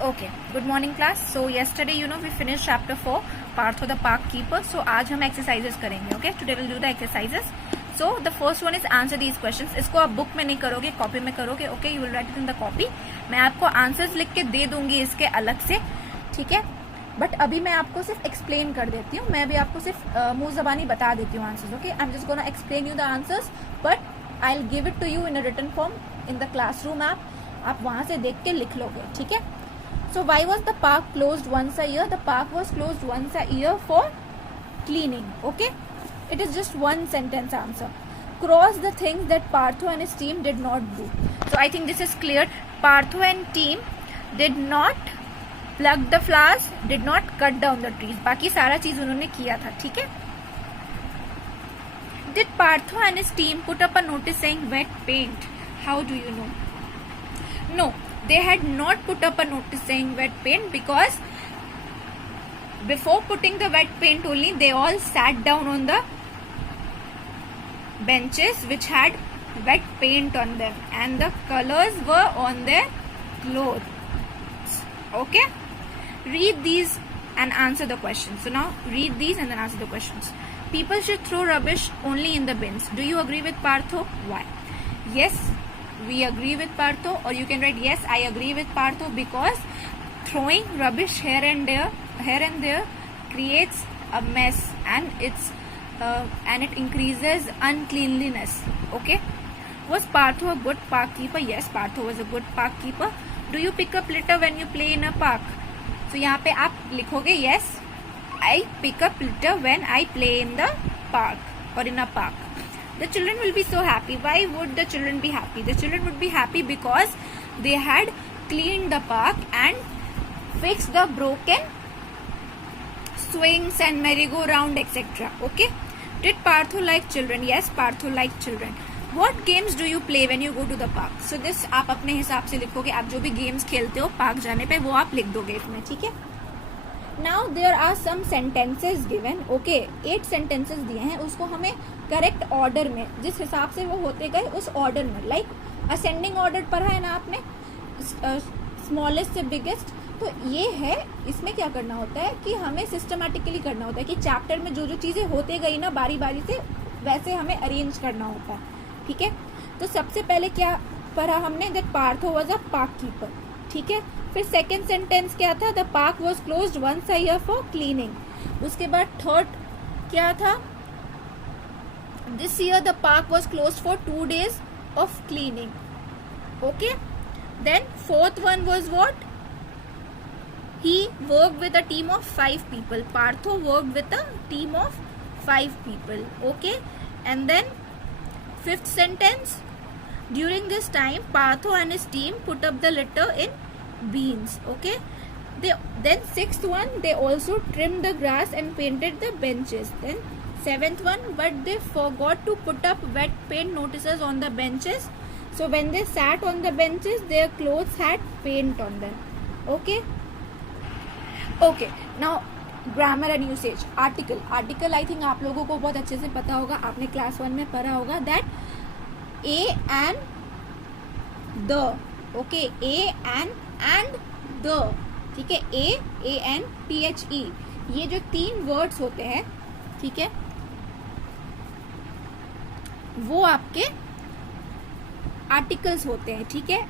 Okay, good morning class. So yesterday we finished chapter 4, Partho the Park Keeper. So आज हम exercises करेंगे. Okay, today we'll do the exercises. So the first one is answer these questions. इसको आप book में नहीं करोगे, copy में करोगे. Okay, you will write it in the copy. मैं आपको answers लिख के दे दूंगी इसके अलग से, ठीक है. बट अभी मैं आपको सिर्फ एक्सप्लेन कर देती हूँ. मैं अभी आपको सिर्फ मुंह जबानी बता देती हूँ answers. Okay, I am just gonna explain you the answers, but I will give it to you in a written form in the classroom app. आप वहां से देख के लिख लोगे, ठीक है. So why was the park closed once a year? The park was closed once a year for cleaning. Okay, it is just one sentence answer. Cross the things that Partho and his team did not do. So I think this is clear. Partho and team did not pluck the flowers, did not cut down the trees. बाकी सारा चीज उन्होंने किया था, ठीक है. Did Partho and his team put up a notice saying wet paint? How do you know? No. They had not put up a notice saying wet paint because before putting the wet paint only they all sat down on the benches which had wet paint on them and the colors were on their clothes. Okay, read these and answer the questions. So now read these and then answer the questions. People should throw rubbish only in the bins. Do you agree with Partho? Why? Yes, we agree with Partho, or you can write yes, I agree with Partho, because throwing rubbish here and there creates a mess and it increases uncleanliness. Okay, was Partho a good park keeper? Yes, Partho was a good park keeper. Do you pick up litter when you play in a park? So यहाँ पे आप लिखोगे yes, I pick up litter when I play in the park or in a park. The children will be so happy. Why would the children be happy? The children would be happy because they had cleaned the park and fixed the broken swings and merry-go-round, etc. Okay? Did Partho like children? Yes, Partho liked children. What games do you play when you go to the park? So this आप अपने हिसाब से लिखोगे. आप जो भी games खेलते हो पार्क जाने पे वो आप लिख दोगे इसमें, ठीक है. Now there are some sentences given. Okay, 8 sentences दिए हैं. उसको हमें करेक्ट ऑर्डर में, जिस हिसाब से वो होते गए उस ऑर्डर में, लाइक असेंडिंग ऑर्डर पढ़ा है ना आपने, स्मॉलेस्ट से बिगेस्ट. तो ये है, इसमें क्या करना होता है कि हमें सिस्टमैटिकली करना होता है कि चैप्टर में जो जो चीजें होते गई ना बारी बारी से वैसे हमें अरेंज करना होता है, ठीक है. तो सबसे पहले क्या पढ़ा हमने, that Partho was a park keeper, ठीक है. फिर सेकेंड सेंटेंस क्या था, the park was closed once a year for cleaning. उसके बाद थर्ड क्या था, this year the park was closed for 2 days of cleaning. Okay, then fourth one was what, he worked with a team of 5 people. Partho worked with a team of 5 people. Okay, and then fifth sentence, during this time Partho and his team put up the litter in beans. Okay, then sixth one, they also trimmed the grass and painted the benches. Then seventh one, but they forgot to put up wet paint notices on the benches, so when they sat on the benches their clothes had paint on them. Okay, now grammar and usage. Article I think आप लोगों को बहुत अच्छे से पता होगा, आपने class 1 में पढ़ा होगा, that A and the. Okay, A and the, ठीक है. ए एन THE, ये जो 3 वर्ड्स होते हैं, ठीक है, वो आपके आर्टिकल्स होते हैं, ठीक है.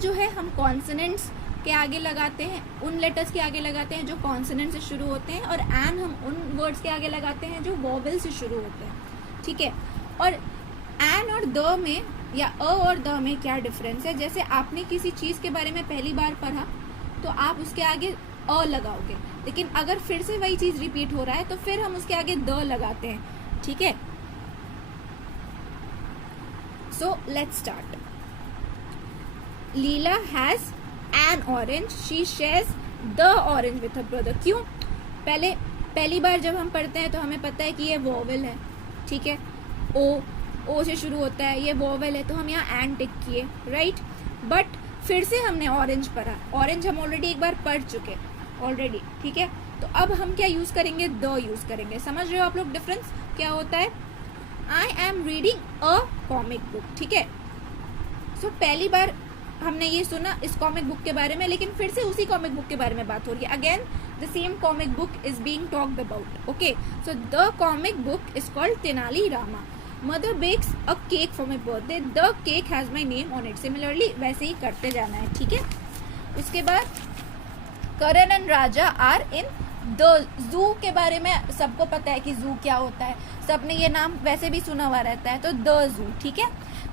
जो है हम कॉन्सोनेंट्स के आगे लगाते हैं, उन लेटर्स के आगे लगाते हैं जो कॉन्सोनेंट से शुरू होते हैं, और एन हम उन वर्ड्स के आगे लगाते हैं जो वोवेल से शुरू होते हैं, ठीक है. और एन और द में या और द में क्या डिफरेंस है, जैसे आपने किसी चीज के बारे में पहली बार पढ़ा तो आप उसके आगे लगाओगे, लेकिन अगर फिर से वही चीज रिपीट हो रहा है तो फिर हम उसके आगे द लगाते हैं, ठीक है. So let's start. Leela has an orange, she shares the orange with her brother. क्यों? पहली बार जब हम पढ़ते हैं तो हमें पता है कि ये वोवेल है, ठीक है. ओ से शुरू होता है, ये वोवेल है, तो हम यहाँ एन टिक किए, राइट. बट फिर से हमने ऑरेंज पढ़ा. ऑरेंज हम ऑलरेडी एक बार पढ़ चुके ऑलरेडी, ठीक है. तो अब हम क्या यूज करेंगे, द यूज करेंगे. समझ रहे हो आप लोग डिफरेंस क्या होता है. I am reading a comic book, ठीक है. सो पहली बार हमने ये सुना इस कॉमिक बुक के बारे में, लेकिन फिर से उसी कॉमिक बुक के बारे में बात हो रही है. Again the same comic book is being talked about. Okay, so the comic book is called Tenali Rama. Mother bakes a cake for my birthday. The cake has my name on it. Similarly वैसे ही करते जाना है, ठीक है. उसके बाद Karan and Raja are in the zoo. के बारे में सबको पता है कि जू क्या होता है, सबने ये नाम वैसे भी सुना हुआ रहता है, तो द जू, ठीक है.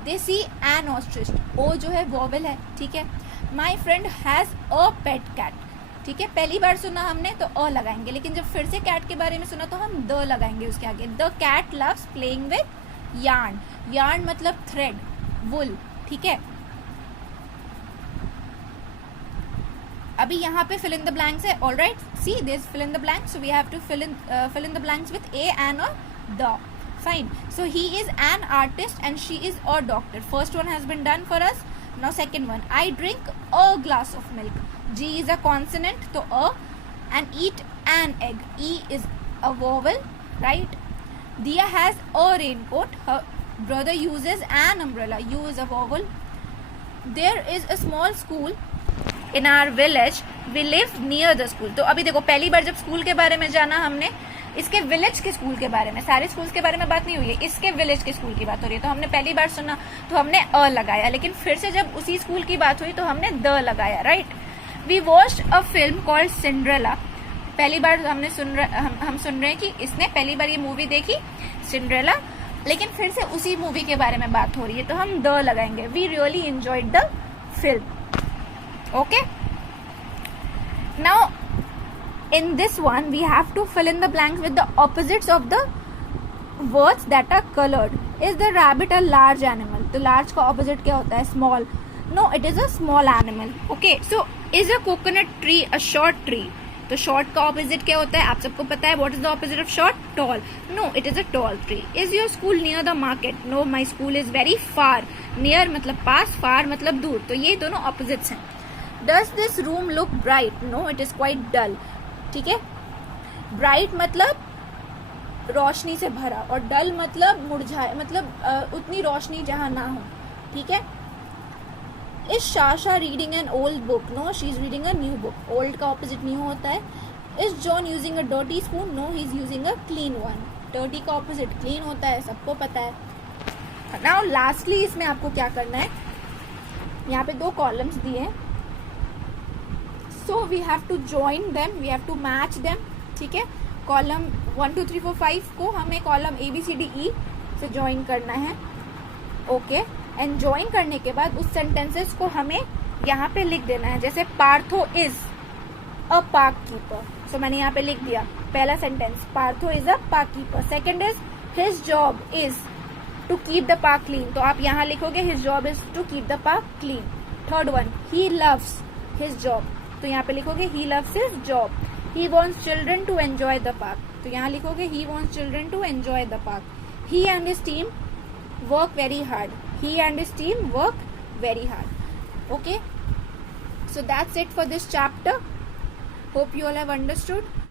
दे सी एन ऑस्ट्रिच. ओ जो है वॉवेल है, ठीक है. My friend has a pet cat, ठीक है. पहली बार सुना हमने तो अ लगाएंगे, लेकिन जब फिर से कैट के बारे में सुना तो हम द लगाएंगे उसके आगे. The cat loves playing with yarn. Yarn मतलब थ्रेड, वुल, ठीक है. अभी यहाँ पे fill in the blanks है. All right, see there's fill in the blanks, so we have to fill in the blanks with a, an or the. Fine. So he is an artist and she is a doctor. First one has been done for us. Now second one. I drink a glass of milk. G is a consonant, so a. And eat an egg. E is a vowel, right? Diya has a raincoat. Her brother uses an umbrella. U is a vowel. There is a small school in our village. We live near the school. तो अभी देखो पहली बार जब school के बारे में जाना हमने, इसके विलेज के स्कूल के बारे में, सारे स्कूल्स के बारे में बात नहीं हुई है, इसके विलेज के स्कूल की बात हो रही है. तो हमने पहली बार सुना तो हमने अ लगाया, लेकिन फिर से जब उसी स्कूल की बात हुई तो हमने द लगाया, right. We watched a film called Cinderella. पहली बार हम सुन रहे हैं कि इसने पहली बार ये मूवी देखी सिंड्रेला, लेकिन फिर से उसी मूवी के बारे में बात हो रही है तो हम द लगाएंगे. We really enjoyed the film. Okay, now in this one we have to fill in the blanks with the opposites of the words that are colored. Is the rabbit a large animal? तो large का opposite क्या होता है? Small. No, it is a small animal. Okay, so is a coconut tree a short tree? तो short का opposite क्या होता है? आप सबको पता है. What is the opposite of short? Tall. No, it is a tall tree. Is your school near the market? No, my school is very far. Near मतलब पास, far मतलब दूर. तो ये दोनों opposites हैं. Does this room look bright? No, it is quite dull. ठीक है. Bright मतलब रोशनी से भरा और dull मतलब मुरझाया, मतलब उतनी रोशनी जहां ना हो, ठीक है. Is Shasha reading an old book? No, she is reading a new book. Old का opposite new होता है. Is John using a dirty spoon? No, he is using a clean one. Dirty का opposite clean होता है, सबको पता है. Now lastly इसमें आपको क्या करना है, यहाँ पे 2 कॉलम्स दिए हैं. So we have to join them, we have to match them, ठीक है. कॉलम 1 2 3 4 5 को हमें column A B C D E से ज्वाइन करना है. ओके, एंड ज्वाइन करने के बाद उस सेंटेंसेस को हमें यहाँ पे लिख देना है. जैसे Partho is a park keeper. So मैंने यहाँ पे लिख दिया पहला sentence, Partho is a park keeper. Second is his job is to keep the park clean. तो आप यहाँ लिखोगे his job is to keep the park clean. Third one, he loves his job. तो यहाँ पे लिखोगे he loves his job. He wants children to enjoy the park. तो यहाँ लिखोगे he wants children to enjoy the park. He and his team work very hard. He and his team work very hard. Okay, so that's it for this chapter. Hope you all have understood.